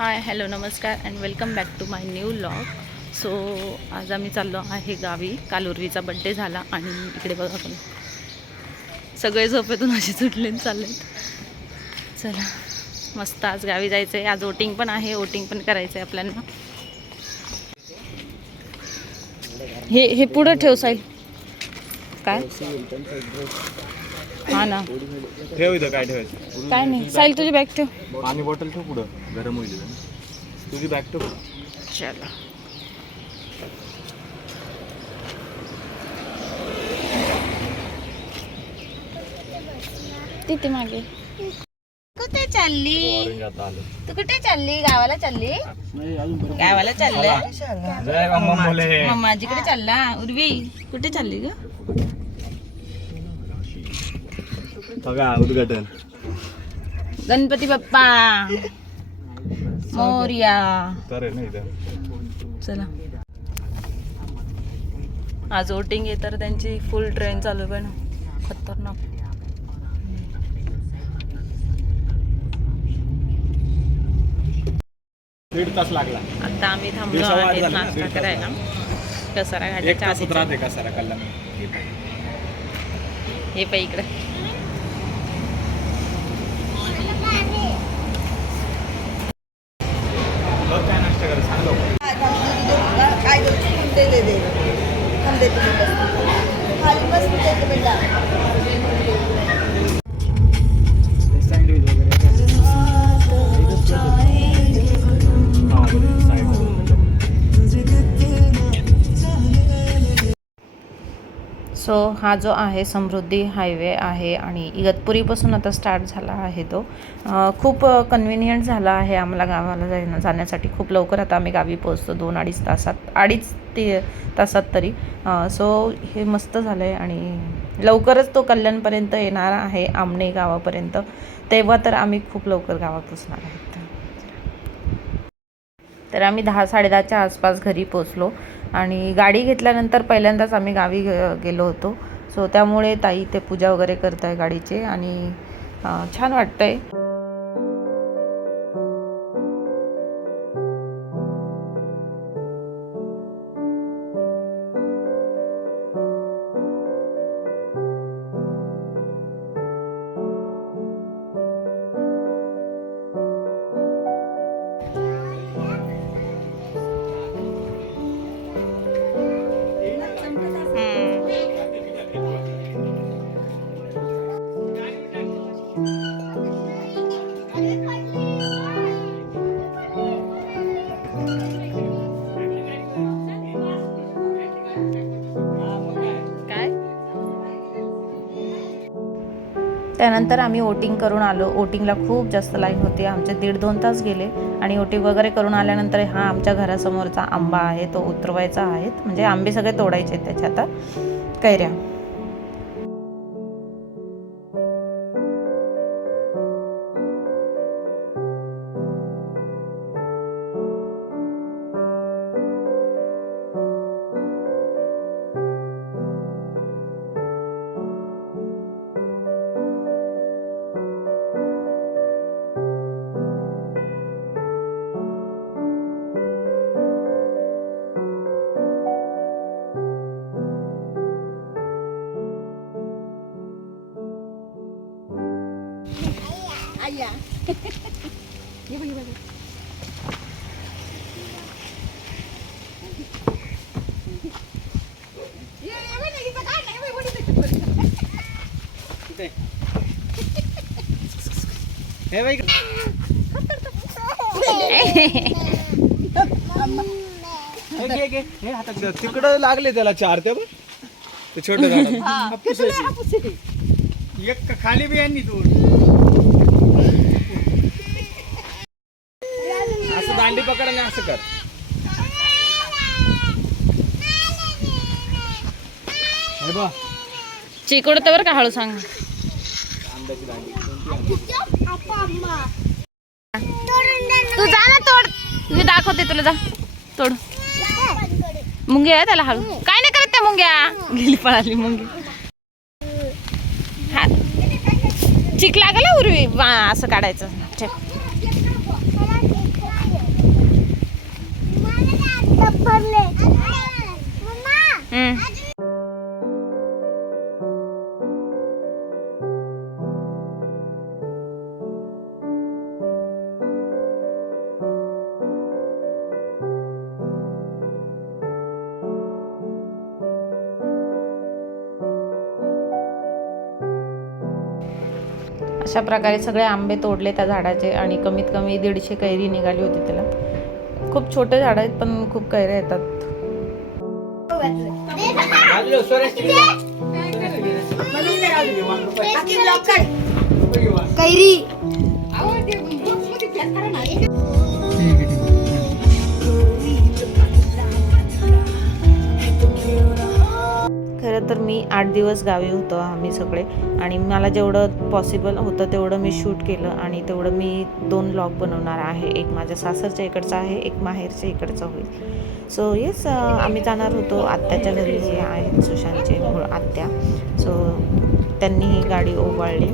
हाय hello नमस्कार and welcome back to my new vlog. So आज आम्ही चाललो आहे गावी. काल उर्वीचा बड्डे झाला आणि इकडे बघा पण सगळे झोपेतून असे सुटले चाललेत. चला मस्त आज गावी जायचं आहे. आज वोटिंग पण आहे, वोटिंग पण करायचं आहे आपल्याला. हे पुढं ठेव साईल. काय हा ना ठेव इथं. काय ठेवायचं काय नाही साईल, तुझी बॅग ठेव. पाणी बॉटल ठेव पुढं, गरम होईल. तुझी बॅग ठेव. चला तिथे मागे. कुठे चालली तू? कुठे चालली? गावाला चालली? गावाला चाललं मम्माजीकडे चालला. उर्वी कुठे चालली ग? बघा उद्घाटन. गणपती बाप्पा मोरया. चला आज वोटिंग आहे तर त्यांची फुल ट्रेन चालू आहे ना, खतरनाक. दीड तास लागला. आता आम्ही थांबलो आहे नाश्ता करायला कसारा घाटाच्या आधी. कसारा कल्ला हे पाय इकडे. काय नाश्ता करायचं सांग लवकर. सो हा जो आहे समृद्धी हायवे आहे आणि इगतपुरीपासून आता स्टार्ट झाला आहे तो. खूप कन्व्हिनियंट झाला आहे आम्हाला गावाला जाण्यासाठी. खूप लवकर आता आम्ही गावी पोहोचतो, 2-2.5 तासात तरी. सो हे मस्त झालं आहे आणि लवकरच तो कल्याणपर्यंत येणार आहे, आमणे गावापर्यंत. तेव्हा तर आम्ही खूप लवकर गावात पोचणार आहोत. तर आम्ही 10-10:30च्या आसपास घरी पोचलो आणि गाडी घेतल्यानंतर पहिल्यांदाच आम्ही गावी गेलो होतो. सो त्यामुळे ताई ते पूजा वगैरे करत आहे गाडीचे आणि छान वाटतंय. त्यानंतर आम्ही वोटिंग करून आलो. वोटिंगला खूप जास्त लाईन होती, आमचे 1.5-2 तास गेले. आणि वोटिंग वगैरे करून आल्यानंतर हा आमच्या घरासमोरचा आंबा आहे, तो उतरवायचा आहे. म्हणजे आंबे सगळे तोडायचे आहेत त्याच्या आता कैऱ्या. तिकडं लागले त्याला 4 ते छोटे एक खाली बी यांनी तू असं दांडी पकड आणि असं कर. चिकडतं का हळू सांग. तू जा ना, तोड. मी दाखवते तुला, जा तोड. मुंगी आहे त्याला हळू. काय नाही करत त्या मुंग्या. गेली पळाली मुंगी. हा चिक लागला उर्वी. असं काढायचं. हम्म. अशा प्रकारे सगळे आंबे तोडले त्या झाडाचे आणि कमीत कमी 150 कैरी निघाली होती त्याला. खूप छोटे झाड आहेत पण खूप कैऱ्या येतात. कैरी खरं तर मी 8 दिवस गावी होतो आम्ही सगळे आणि मला जेवढं पॉसिबल होतं तेवढं मी शूट केलं आणि तेवढं मी 2 व्लॉग बनवणार आहे. एक माझ्या सासरच्या इकडचा आहे, एक माहेरच्या इकडचा होईल. सो येस आम्ही जाणार होतो आत्याच्या घरी जे आहेत सुशांतचे मूळ आत्या. सो त्यांनी ही गाडी ओवाळली.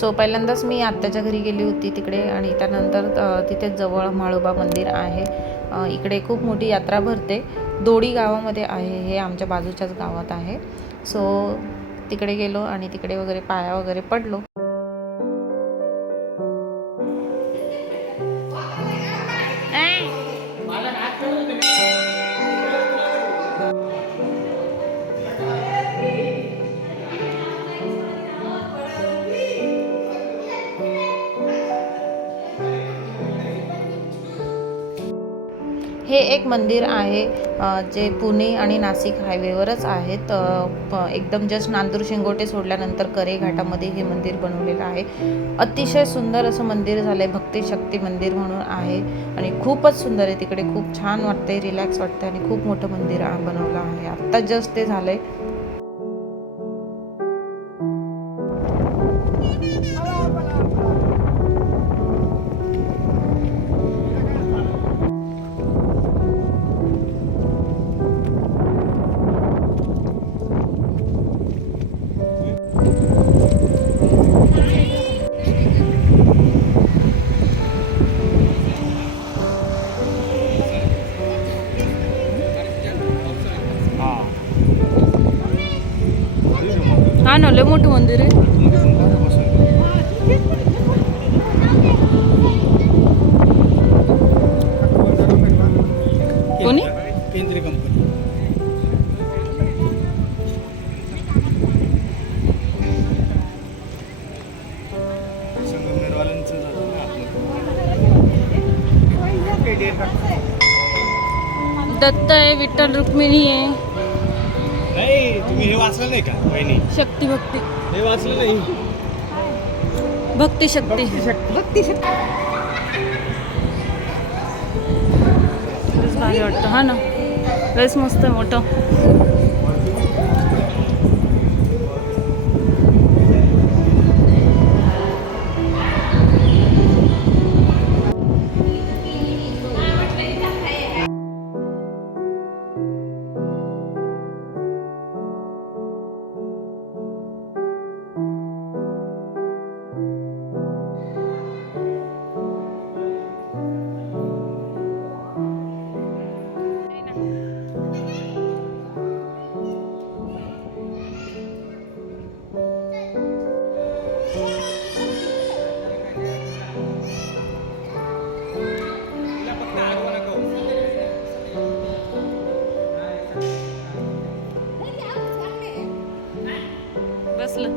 सो पहिल्यांदाच मी आत्याच्या घरी गेली होती तिकडे आणि त्यानंतर तिथेच जवळ म्हाळोबा मंदिर आहे. इकडे खूप मोठी यात्रा भरते. दोडी गावामध्ये आहे, हे आमच्या बाजूच्याच गावात आहे. सो तिकडे गेलो आणि तिकडे वगैरे पाया वगैरे पडलो. हे एक मंदिर आहे जे पुणे आणि नाशिक हायवेवरच आहेत. एकदम जस्ट नांदूर शिंगोटे सोडल्यानंतर करे घाटामध्ये हे मंदिर बनवलेलं आहे. अतिशय सुंदर असं मंदिर झालं आहे. भक्ती शक्ती मंदिर म्हणून आहे आणि खूपच सुंदर आहे. तिकडे खूप छान वाटते, रिलॅक्स वाटते आणि खूप मोठं मंदिर बनवलं आहे. आत्ता जस्ट ते झालं आहे. हा ना, लय मोठं मंदिर आहे. कोणी? केंद्रीय कंपनी. संगमनेरवाल्यांचं झालं ना आपलं. दत्त आहे, विठ्ठल रुक्मिणी आहे. नाही, तुम्ही हे वाचलं नाही का वहिनी? शक्ती भक्ती हे वाचलं नाही? भक्ती शक्ती भारी वाटतं. हा ना, लयच मस्त मोठं. बसलं.